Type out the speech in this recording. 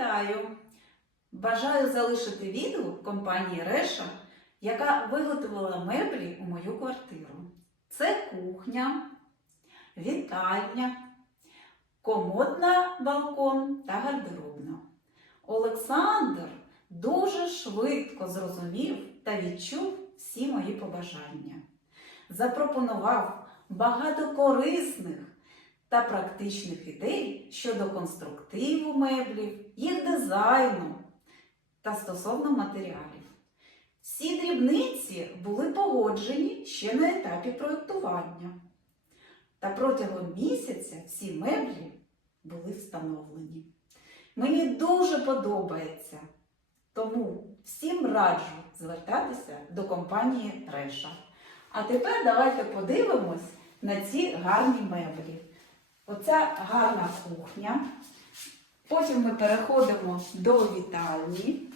Вітаю! Бажаю залишити відгук компанії Реша, яка виготовила меблі у мою квартиру. Це кухня, вітальня, комод на балкон та гардеробна. Олександр дуже швидко зрозумів та відчув всі мої побажання. Запропонував багато корисних та практичних ідей щодо конструктиву меблів, їх дизайну та стосовно матеріалів. Всі дрібниці були погоджені ще на етапі проєктування. Та протягом місяця всі меблі були встановлені. Мені дуже подобається, тому всім раджу звертатися до компанії Реша. А тепер давайте подивимось на ці гарні меблі. Оця гарна кухня. Потім ми переходимо до вітальні.